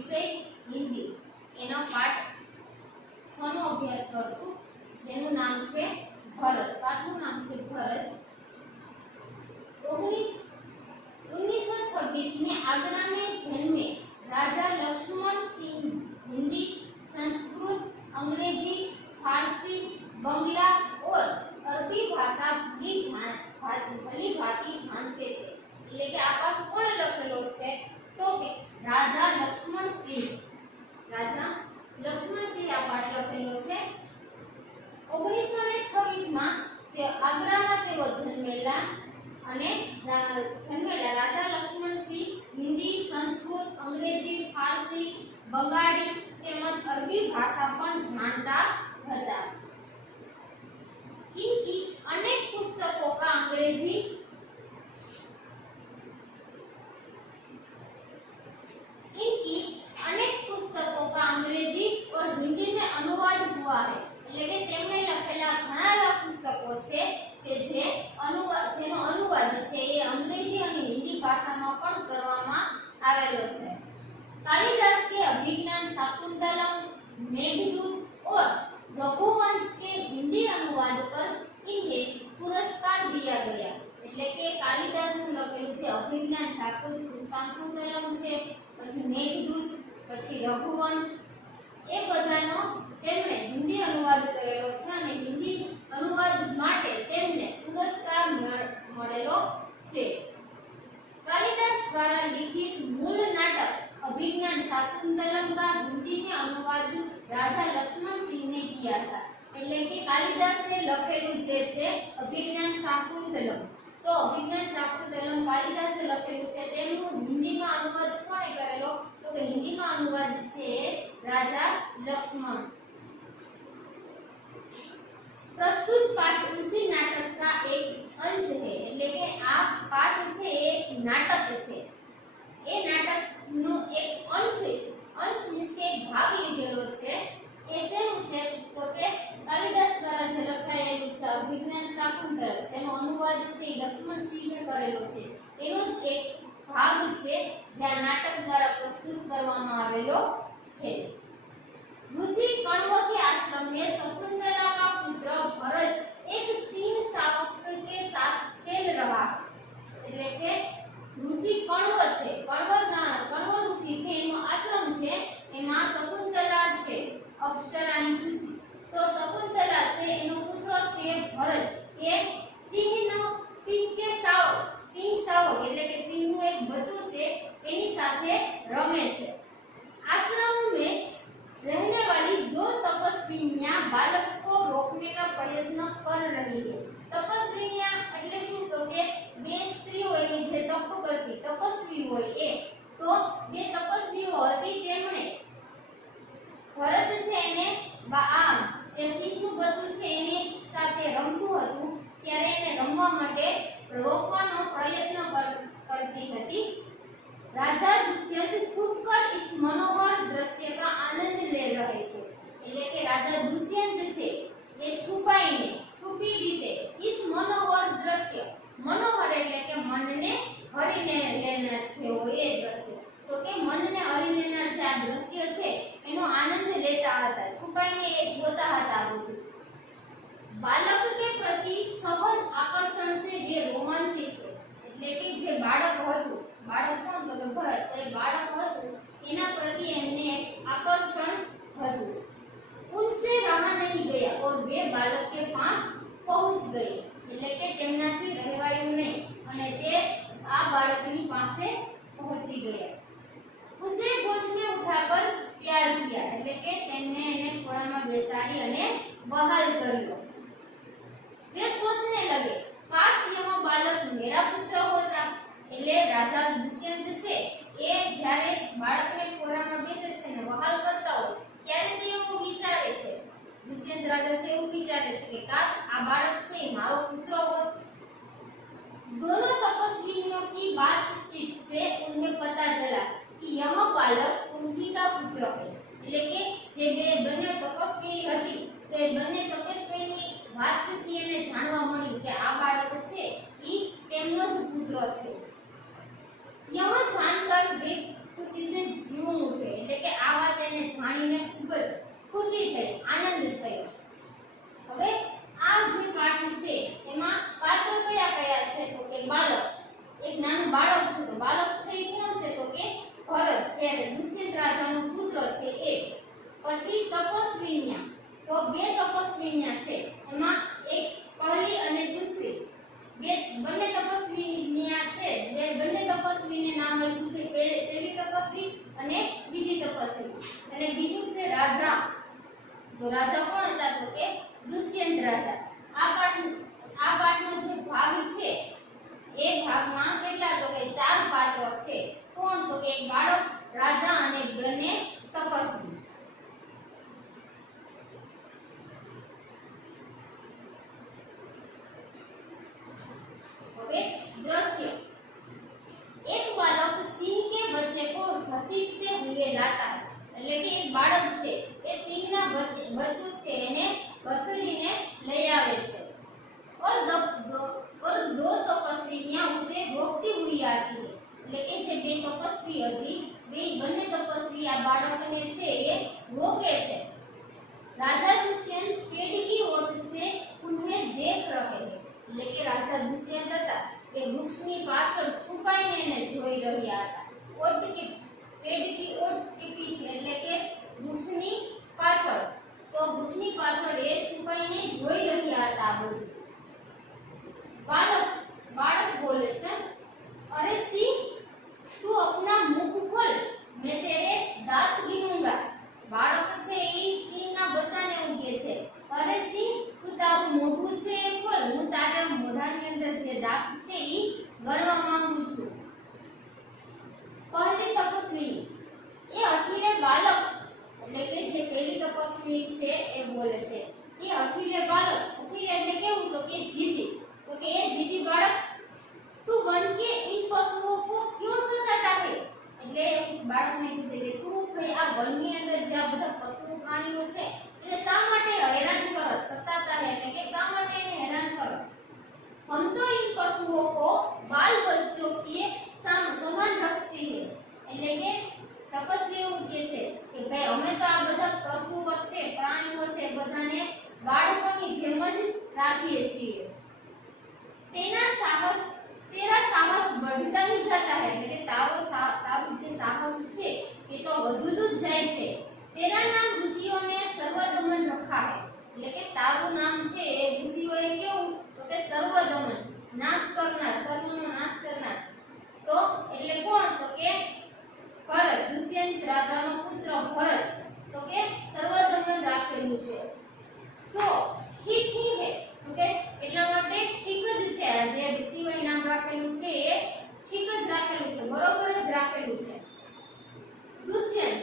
વિષય હિન્દી એનો પાઠ 6 નો અભ્યાસ કરશું જેનું નામ છે ભરત. પાઠનું નામ છે ભરત. 1926 में आगरा में जन्मे राजा लक्ष्मण सिंह हिंदी, संस्कृत, अंग्रेजी, फारसी, बंगला और अरबी भाषा भली भांति जानते थे. એટલે કે આ પાઠ કોણે લખેલો છે તો કે રાજા લક્ષ્મણ સિંહ. રાજા લક્ષ્મણ સિંહ આ પાઠ લખેલો છે. 1926 માં તે આગ્રામાં તેઓ જન્મેલા અને રાજા લક્ષ્મણ સિંહ હિન્દી, સંસ્કૃત, અંગ્રેજી, ફારસી, બંગાળી તેમજ અરબી ભાષા પણ જાણતા હતા. इनकी अनेक पुस्तकों का अंग्रेजी और हिंदी में अनुवाद हुआ है. એટલે કે તેમણે લખેલા ઘણા એવા પુસ્તકો છે કે જેનો અનુવાદ છે એ અંગ્રેજી અને હિન્દી ભાષામાં પણ કરવામાં આવેલો છે. कालिदास के अभिज्ञान शाकुंतलम, मेघदूत और रघुवंश के हिंदी अनुवाद पर इन्हें पुरस्कार दिया गया. એટલે કે કાલિદાસનું લખેલું છે અભિજ્ઞાન શાકુંતલમ છે, પછી મેઘદૂત, પછી રઘુવંશ, એ બધાનો તેમણે હિન્દી અનુવાદ કરેલો છે અને હિન્દી અનુવાદ માટે તેમને પુરસ્કાર મળેલો છે. कालिदास द्वारा लिखित मूल नाटक अभिज्ञान शाकुंतलम का हिंदी में अनुवाद राजा लक्ष्मण सिंह ने किया था. એટલે કે કાલિદાસે લખેલું જે છે અભિજ્ઞાન શાકુંતલમ, તો અભિજ્ઞાન શાકુંતલમ કાલિદાસે લખેલું છે તેનું હિન્દીમાં અનુવાદ કોણે કરેલો તો કે હિન્દીમાં અનુવાદ છે રાજા લક્ષ્મણ. प्रस्तुत पाठ उसी नाटक का एक अंश है. એટલે કે આ પાઠ છે એક નાટક છે. એ નાટકનો એક અંશ મીન્સ કે એક ભાગ લીધેલો છે. એ શેનું છે તો કે કાલિદાસ દ્વારા જે લખાયેલું છે અભિજ્ઞાન શાકુંતલમ, જેનો અનુવાદ છે લક્ષ્મણ સિંહે કરેલો છે, એનો જ એક ભાગ છે જે આ નાટક દ્વારા પ્રસ્તુત કરવામાં આવેલો છે. ऋषि कण्व के आश्रम में शकुंतला का पुत्र भरत एक सिंह शावक के साथ खेल रहा है. એટલે કે ઋષિ કण्व છે, કण्व ઋષિ છે એનો આશ્રમ છે, એમાં શકુંતલા છે અપ્સરાની પુત્રી. તો શકુંતલા છે એનો પુત્ર છે ભરત એ સિંહ શાવક એટલે કે સિંહનું એક બચ્ચું છે એની સાથે રમે છે. आश्रम में रहने वाली 2 तपस्विनियां बालक को रोकने का प्रयत्न कर रही है. तपस्विनियां એટલે શું તો કે બે સ્ત્રીઓ એની જે તપ કરતી તપસ્વી હોય એ, તો બે તપસ્વીઓ હતી તેમણે ભરત છે એને જે સિંહનું બચ્ચું છે એની સાથે રમતું હતું ત્યારે એને રમવા માટે રોકવાનો પ્રયત્ન કરતી હતી. राजा दुष्यंत छुपकर इस मनोहर दृश्य का आनंद ले रहे थे. એટલે કે રાજા દુષ્યંત છે એ છુપી રીતે इस मनोहर दृश्य, मनोहर એટલે કે મનને હરીને લેનાર છે એ દૃશ્ય, તો કે મનને હરી લેનાર જે આ દૃશ્ય છે એનો આનંદ લેતા હતા, છુપાઈને એ જોતા હતા બધું. બાલક કે પ્રતિ સહજ આકર્ષણ से वे रोमांचित थे. એટલે કે જે બાળક હતું, બાળક કોણ તો ભરત, એ બાળક હતું એના પ્રતિ એમને આકર્ષણ હતું. उनसे रहा नहीं गया और वे बालक के पास पहुंच गए. એટલે કે તેમનાથી રહેવાયું નહીં અને તે આ બાળકની પાસે પહોંચી ગયા. उसे गोद में उठाकर प्यार किया. એટલે કે તેમને એને ખોળામાં બેસાડી અને બહાલ કર્યો. वे सोचने लगे काश यह बालक मेरा पुत्र होता. એટલે રાજા દુષ્યંત છે એ જ્યારે બાળકને ખોળામાં બેસે છે ને વહાલ કરતા હોય ત્યારે તે એવું વિચારે છે, દુષ્યંત રાજા છે એવું વિચારે છે કે કાશ આ બાળક છે એ મારો પુત્ર હોત. दोनों तपस्वियों की बातचीत से उन्हें पता चला कि यह बालक उन्हीं का पुत्र है. એટલે કે જે બંને તપસ્વી હતી તો એ બંને તપસ્વીની વાતથી એને જાણવા મળ્યું કે આ બાળક છે ઈ તેમનો જ પુત્ર છે. यह जानकर वे खुशी से झूम उठे. એટલે ખૂબ જ ખુશી થઈ, આનંદ થયો. હવે આ જે પાઠ છે એમાં પાત્ર કયા કયા છે તો કે બાળક, એક નાનું બાળક છે. તો બાળક છે એ કોણ છે તો કે ભરત, જે દુષ્યંત રાજાનો પુત્ર છે એ. પછી તપસ્વીન્યા, તો બે તપસ્વીન્યા છે, એમાં એક પહેલી અને દૂસરી, બંને તપસ્વીન્યા છે. બંને તપસ્વીને નામ આપ્યું છે પહેલી તપસ્વી અને બીજી તપસ્વી. અને બીજું છે રાજા. તો રાજા કોણ હતા તો કે દુષ્યંત રાજા. આ પાઠનો જે ભાગ છે એ ભાગમાં કેટલા તો કે 4 પાત્રો છે. કોણ તો કે એક બાળક, રાજા અને બંને તપસ્વી. હવે दृश्य, एक बालक सिंह के बच्चे को घसीटते हुए लाता है. એટલે કે એક બાળક છે એ સિંહના બચ્ચું છે એને ઘસડીને લઈ આવે છે. और दो तपस्वियां उसे रोकती हुई आती है. એટલે કે જે બે તપસ્વી હતી, બંને તપસ્વી આ બાળકને છે એ રોકે છે. राजा दुष्यंत पेड़ की ओर से उन्हें देख रहे हैं. એટલે કે રાજા દુષ્યંત હતા એ વૃક્ષની પાછળ છુપાઈને એને જોઈ રહ્યા હતા. ઓટ કે પેડ કી ઓટ કે પીછે એટલે કે વૃક્ષની પાછળ. તો વૃક્ષની પાછળ એ છુપાઈને જોઈ રહ્યા હતા. આ બધું बालक बोले से, अरे सिंह तू अपना मुख खोल, मैं तेरे दांत गिनूंगा. बालक છે એ સિંહના બચ્ચાને ઉગે છે, અરે સિંહ તું તારું મોઢું છે એ ખોલ, હું તારા મોઢાની અંદર જે દાંત છે એ ગણવા માંગુ છું. પહેલી તપસ્વી એ અખિલે બાલક, એટલે કે જે પહેલી તપસ્વી છે એ બોલે છે એ અખિલે બાલક. અખિલે એટલે કેવું તો કે જીદી. तो कि ये जीती बालक तू वन के इन पशुओं को क्यों सताता है. એટલે બાળકને પૂછે કે તું ભાઈ આ વનની અંદર જે આ બધા પશુ પ્રાણીઓ છે એટલે શા માટે હેરાન કરસ, સતાતા है એટલે કે શા માટે એને હેરાન કરસ. हम तो इन पशुओं को बाल बच्चों के समान रखते हैं. એટલે કે તપસ્વી એવું કહે છે કે ભાઈ અમે તો આ બધા પશુઓ છે, પ્રાણીઓ છે, બધાને બાળકોની જેમ જ રાખીએ છીએ. तेरा साहस बढ़ता ही जाता है. એટલે તારું જે સાહસ છે એ તો વધતું જ જાય છે. तेरा नाम ऋषियों ने सर्वदमन रखा है. એટલે કે તારું નામ છે એ ઋષિઓએ કેવું તો કે સર્વદમન, નાશ કરનાર, સર્વનો નાશ કરનાર. તો એટલે કોણ તો કે ભરત, દુષ્યંત રાજાનો પુત્ર ભરત. તો કે સર્વદમન રાખેલું છે. સો ઠીક ही है તો કે એટલા માટે ઠીક જ છે. જે ઋષિઓએ નામ રાખેલું છે એ ઠીક જ રાખેલું છે, બરોબર જ રાખેલું છે. દુષ્યંત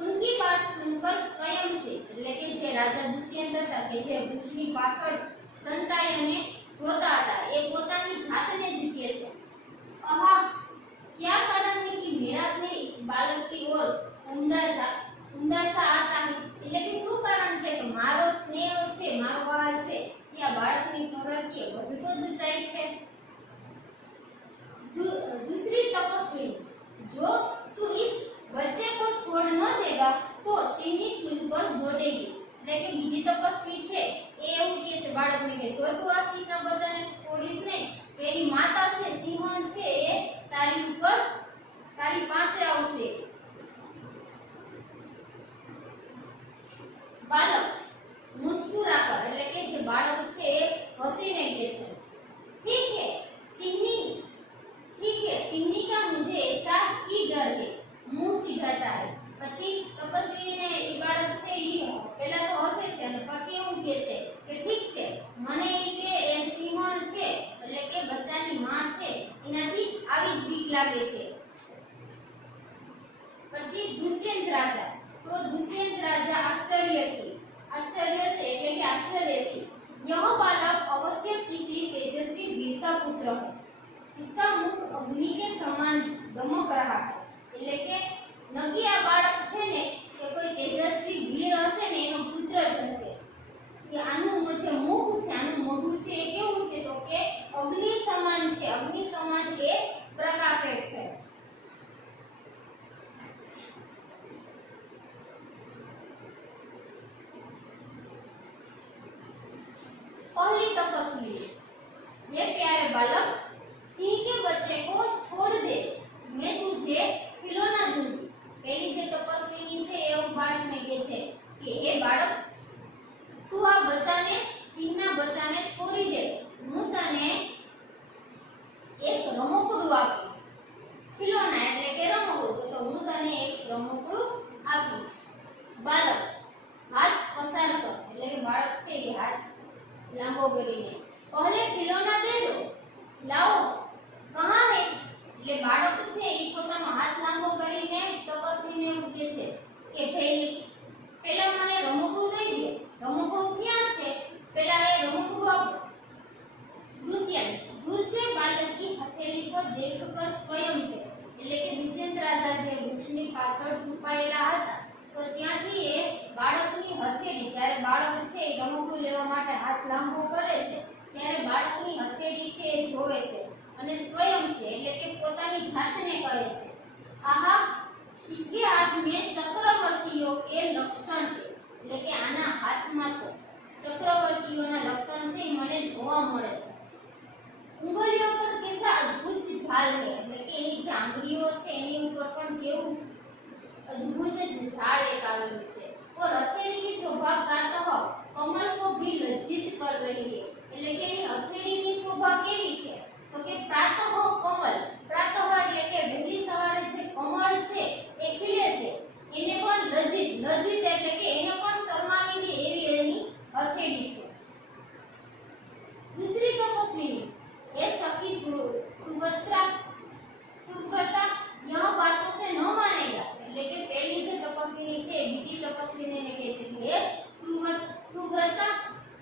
उनकी बात सुनकर स्वयं से, એટલે કે જે રાજા દુષ્યંત હતા કે જે વૃક્ષની પાછળ સંતાઈ અને જોતા હતા એ પોતાની જાતને જ કહે છે, આહા क्या कारण है कि मेरा स्नेह इस बालक की ओर उमड़ा सा आता है. એટલે કે શું કારણ છે કે મારો સ્નેહ છે, મારો વહાલ છે એ આ બાળકની પ્રત્યે વધતો જ જાય છે. दूसरी तपस्वी, जो तू इस बच्चे को छोड़ न देगा तो सिंह तुझ पर दौड़ेगी. એટલે કે બીજી તપસ્વી છે એ એવું કહે છે બાળકને કે જો તું આ સિંહના બચ્ચાને છોડીશ ને તો એની માતા છે સિંહણ છે એ તારી ઉપર, તારી પાસે આવશે. बालक मुस्कुराकर, એટલે કે જે બાળક છે એ હસીને કહે છે, ठीक है सिंहनी का मुझे ऐसा ही डर है, मुंह चिढ़ाता है. પછી તપસ્વીને એ બાળક છે એ પહેલા તો હસે છે અને પછી એવું કહે છે કે ઠીક છે મને એ કે એ સિંહણ છે એટલે કે બચ્ચાની માં છે એનાથી આવી બીક લાગે છે. પછી દુષ્યંત રાજા, तो दुष्यंत राजा आश्चर्य से એટલે કે આશ્ચર્યથી, यह बालक अवश्य किसी तेजस्वी वीर का पुत्र है, इसका मुख अग्नि के समान दमक रहा है. એટલે કે નગી આ બાળક છે ને કે કોઈ તેજસ્વી વીર હશે ને એનો પુત્ર જ હશે. કે આનું જે મુખ છે, આનું મોઢું છે એ કેવું છે તો કે અગ્નિ સમાન છે, અગ્નિ સમાન એ પ્રકાશે છે. तपस्वी ये प्यारे बालक, सिंह के बच्चे को छोड़ दे, मैं तुझे खिलौना दूंगी। પેલી જે તપસ્વીની છે એવું બાળકને કહે છે કે હે બાળક, તું આ બચ્ચાને, સિંહના બચ્ચાને છોડી દે, હું તને એક રમકડું આપીશ। ખિલૌના એટલે કે રમકડું, તો હું તને એક રમકડું આપીશ। બાલક, હાથ પસાર કર, એટલે કે બાળક છે એ હાથ લાંબો કરીને पहले खिलौना दे दो, लाओ, कहां है? એટલે બાળક છે એ પોતાનો હાથ લાંબો કરીને તપસ્વીને એવું કહે છે કે ભાઈ પહેલા મને રમકડું દઈ દે, રમકડું ક્યાં છે? પહેલા એ રમકડું આપો। દુષ્યંત दूर से बालक की हथेली को देखकर स्वयं છે, એટલે કે દુષ્યંત રાજા જે વૃક્ષની પાછળ છુપાયેલા હતા તો ત્યાંથી એ બાળકની હથેળી, જ્યારે બાળક છે એ રમકડું લેવા માટે હાથ લાંબો કરે છે ત્યારે બાળકની હથેળી છે એ જોવે છે અને સ્વયં છે એટલે કે પોતાની જાતને કહે છે, આહા, इसके हाथ में चक्रवर्तियों के लक्षण है, એટલે કે આના હાથમાં તો ચક્રવર્તીઓના લક્ષણ છે એ મને જોવા મળે છે। ઉંગલીઓ પર કેસા અદ્ભુત ઝાલ है, એટલે કે એની જે આંગળીઓ છે એની ઉપર પણ કેવું अद्भुत झाड़ एक आवेलू છે। और हथेली की शोभा प्रातः कमल को भी लज्जित कर रही है, એટલે કે એની હથેળીની શોભા કેવી છે? તો કે પ્રાતઃ કમલ, પ્રાતઃ એટલે કે વહેલી સવારે જે કમળ છે એ ખીલે છે એને પણ લજ્જિત, લજ્જિત એટલે કે એને પણ શરમાવી દે એવી એની હથેળી છે। दूसरी तपस्विनी ये सखी सुव्रता, यह बातों से न मानेगा, એટલે કે પહેલી જે તપસ્વીની છે બીજી તપસ્વીને કહે છે કે સુવ્રતા,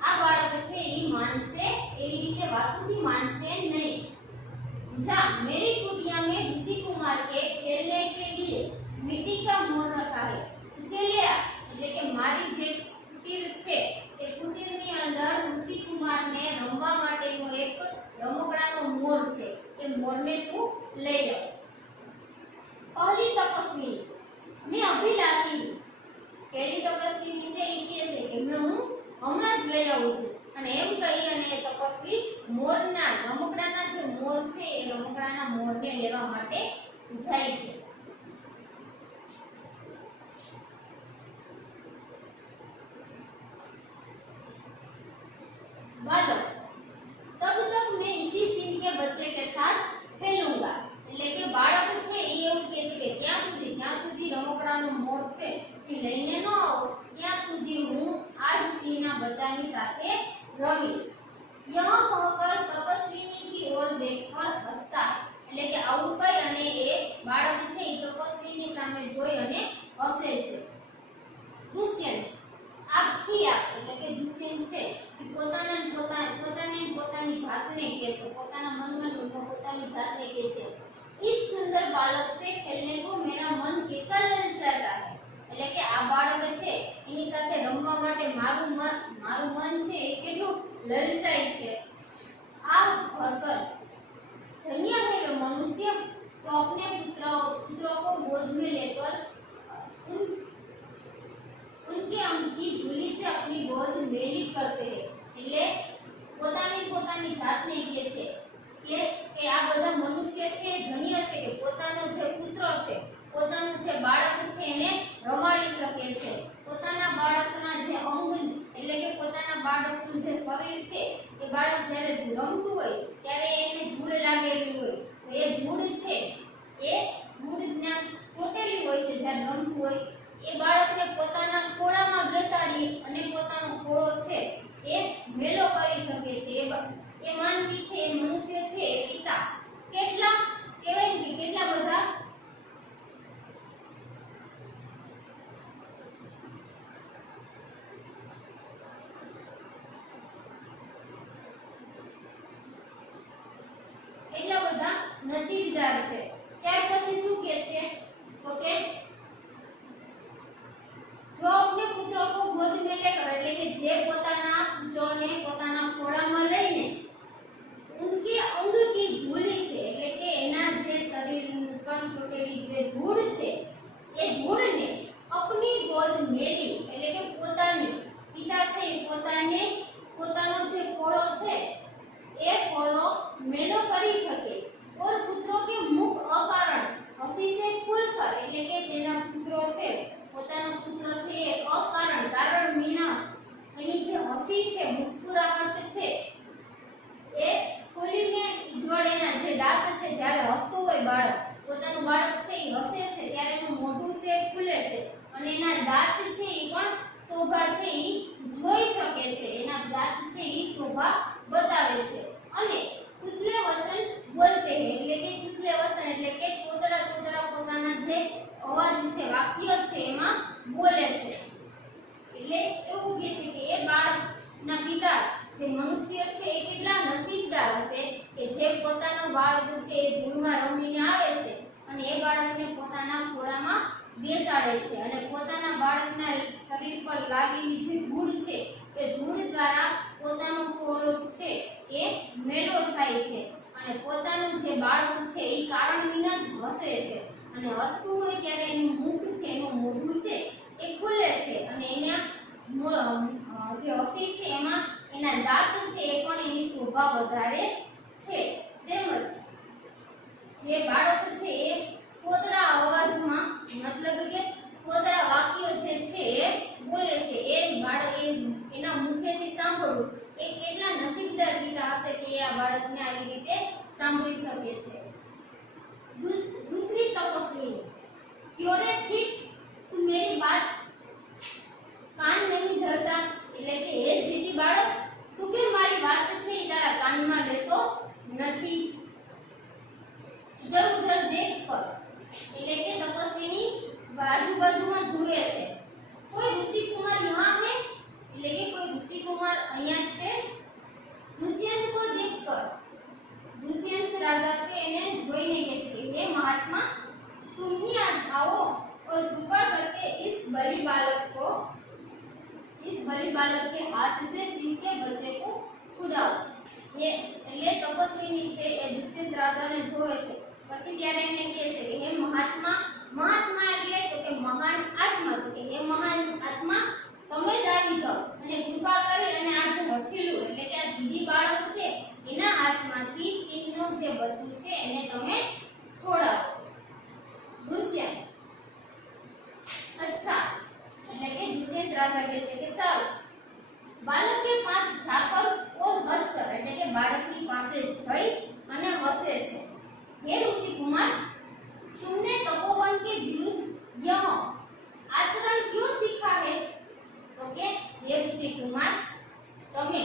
આ બાળક છે એ માનશે એવી રીતે વાતોથી માનશે નહીં। जा, मेरी कुटिया में ऋषि कुमार के खेलने के लिए मिट्टी का मोर रखा है, इसे ले आ, એટલે કે મારી જે કુટીર છે એ કુટીરની અંદર ઋષિ કુમારને રમવા માટેનો એક રમકડાનો મોર છે, એ મોરને તું લઈ આવ। पहली तपस्वी, मैं अभी लाती हूँ, पहली तपस्वी છે એ કહે છે કે હું હમણાં જ લઈ આવું છું અને એમ કહી અને તપસ્વી મોરના રમકડાના જે મોર છે એ રમકડાના મોરને લેવા માટે જાય છે। बालक, तब तक मैं इसी सिंह के बच्चे के साथ खेलूंगा, એટલે કે બાળક છે એ એવું કહે છે કે ત્યાં સુધી, જ્યાં સુધી રમકડાનો મોર છે એ લઈને ન આવો ત્યાં સુધી હું આ જ સિંહના બચ્ચાની સાથે રમીશ। यह कहकर तपस्विनी की ओर देखकर हंसता, એટલે કે આવું કહી અને એ બાળક છે એ તપસ્વીની સામે જોઈ અને હસે છે। દુષ્યંત, આખી આપ, એટલે કે દુષ્યંત છે એ પોતાની જાતને કહે છે, પોતાના મનમાં પોતાની જાતને કહે છે, इस सुंदर बालक से खेलने को मेरा मन कैसा ललचाता है, એટલે કે આ બાળક છે એની સાથે રમવા માટે મારું મન છે એ કેટલું લલચાય છે। આ ભરકર धन्य है वे मनुष्य जो अपने पुत्रों को गोद में लेकर उनके अंग की धूली से अपनी गोद मेली करते हैं, એટલે પોતાની જાતને કહે છે કે આ બધા મનુષ્ય છે ધન્ય છે કે પોતાનો જે પુત્ર છે, પોતાનું જે બાળક છે એને રમાડી શકે છે। પોતાના બાળકના જે અંગ એટલે કે પોતાના બાળકનું જે શરીર છે એ બાળક જ્યારે રમતું હોય ત્યારે એને ધૂળ લાગેલી હોય તો એ ધૂળ છે એ ધૂળના ચોટેલી હોય છે જ્યારે રમતું હોય એ બાળકને પોતાના ખોળામાં બેસાડી અને પોતાનો ખોળો છે એ મેલો કરી શકે છે। એ માનવી છે એ મનુષ્ય છે એ પિતા કેટલા કહેવાય કે કેટલા બધા નસીબદાર છે। ત્યાર પછી શું કહે છે તો કે જો अपने पुत्र को गोद में लेकर, એટલે કે જે પોતાના પુત્રોને પોતાના ખોળામાં લઈને उनके अंग की धूली से, એટલે કે એના જે શરીર પર ચોટેલી જે ધૂળ છે એ ધૂળને अपनी गोद मेली, એટલે કે પોતાની પિતા છે એ પોતાનો જે ખોળો છે એ ધૂળમાં રમીને આવે છે અને એ બાળકને પોતાના ખોળામાં બેસાડે છે અને પોતાના બાળકના શરીર પર લાગેલી જે ધૂળ છે એ ધૂળ દ્વારા પોતાનો ખોળો છે એ મેલો થાય છે અને પોતાનું જે બાળક છે એ કારણ વિના જ હસે છે અને હસતું હોય ત્યારે એનું મુખ છે એનું મોઢું છે એ ખુલે છે અને એના જે હસી છે એમાં એના દાંત છે એ પણ એની શોભા વધારે છે તેમજ જે બાળક છે એ કોતરા અવાજમાં મતલબ કે કોતરા વાક્યો જે છે એ બોલે છે એ બાળક એના મુખેથી સાંભળવું એ કેટલા નસીબદાર પિતા હશે કે આ બાળકને આવી રીતે સાંભળી શકે છે दूसरी तपस्वी क्यों रे ठीक तू मेरी बात कान नहीं धरता એટલે કે હે જીદી બાળક તું કે મારી વાત છે એ તારા કાનમાં લેતો નથી इधर उधर देख कर એટલે કે તપસ્વીની આજુબાજુમાં જુએ છે કોઈ ઋષિ કુમાર यहाँ है એટલે કે કોઈ ઋષિ કુમાર અહીંયા છે दुष्यंत को देखकर दुष्यंत राजा से इन्हें જોઈને કહે છે हे महात्मा तुम ही आओ और कृपा करके इस बलि बालक के हाथ से सिंह के बच्चे को छुड़ाओ ये એટલે તપસ્વીની છે એ દુષ્યંત રાજાને જોવે છે પછી ત્યારે એને કહે છે કે હે મહાત્મા એટલે તો કે મહાન આત્મા તો કે હે મહાન આત્મા તમે જ આવી જાઓ અને કૃપા કરી અને આ જે હઠીલું એટલે કે આ જીદી બાળક છે એના હાથમાંથી સિંહનું જે બચ્ચું છે એને તમે છોડાવો દુષ્યંત अच्छा એટલે કે દુષ્યંત રાજા કહે છે કે સારું બાળક के पास जाकर और हंसकर એટલે કે બાળકની પાસે જઈ અને હસે છે हे ऋषि कुमार तुमने तपोवन के विरुद्ध यह आचरण क्यों सीखा है तो के हे ऋषि कुमार તમે